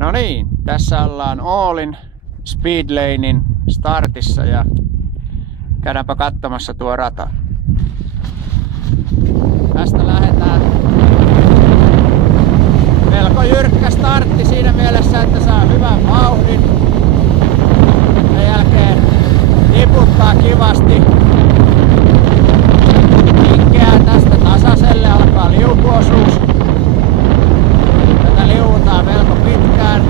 No niin, tässä ollaan Oolin Speedlanen startissa ja käydäänpä katsomassa tuo rata. Tästä lähdetään. Melko jyrkkä startti siinä mielessä, että saa hyvän vauhdin. Sen jälkeen tiputtaa kivasti. Linkeää tästä tasaiselle, alkaa liukuosuus. Tätä liuutaan melko pitkään.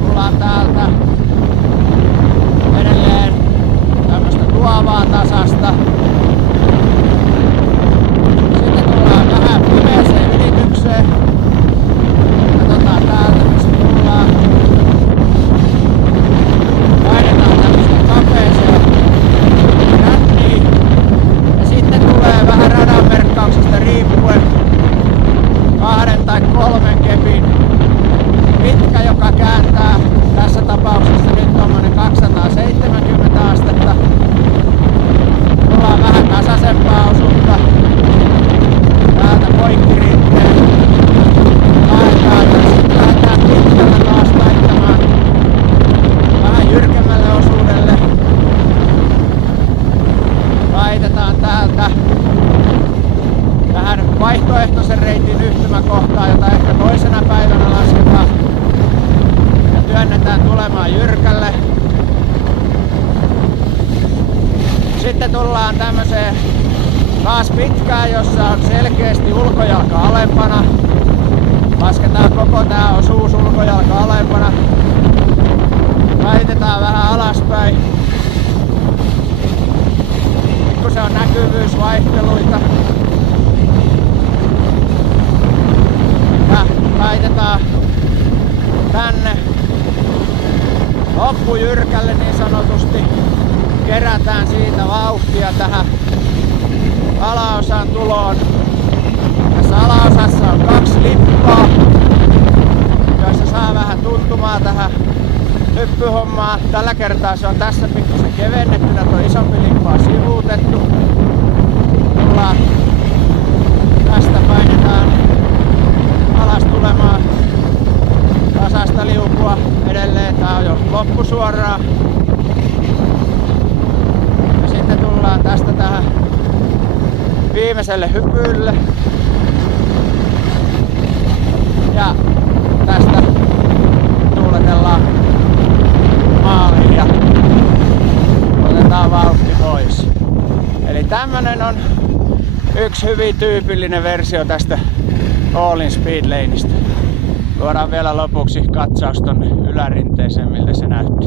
Tullaan täältä edelleen tämmöstä tuovaa tasasta. Sitten tullaan vähän pimeeseen ylitykseen. Katsotaan täältä missä tullaan. Painetaan tämmöiseen kapeeseen ränniin. Ja sitten tulee vähän radan merkkauksesta riippuen 2 tai 3 kepin pitkä, joka kääntää tässä tapauksessa nyt tommonen 270 astetta. Tullaan vähän tasaisempaa osuutta. Täältä poikkirinteen. Lähdetään pitkällä taas laittamaan vähän jyrkemmälle osuudelle. Laitetaan täältä tähän vaihtoehtoisen reitin yhtymäkohtaan, jota ehkä toisena päivänä lasketaan. Ja työnnetään tulemaan jyrkälle. Sitten tullaan tämmöiseen taas pitkään, jossa on selkeästi ulkojalka alempana. Lasketaan koko tää osuus ulkojalka alempana. Laitetaan vähän alaspäin. Kun se on näkyvyysvaihteluita. Ja laitetaan tänne loppujyrkälle niin sanotusti. Kerätään siitä vauhtia tähän alaosan tuloon. Tässä alaosassa on 2 lippaa, joissa saa vähän tuntumaa tähän hyppyhommaan. Tällä kertaa se on tässä pikkusen kevennettynä, tuo isompi lippa on sivuutettu. Tullaan tästä, painetaan alas tulemaan tasaista liukua edelleen. Tää on jo loppusuoraa. Ja sitten tullaan tästä tähän viimeiselle hypylle. Ja tästä tuuletellaan maaliin ja otetaan vauhti pois. Eli tämmönen on yksi hyvin tyypillinen versio tästä Oolin Speedlaneista. Tuodaan vielä lopuksi katsaus tonne ylärinteeseen, miltä se näytti.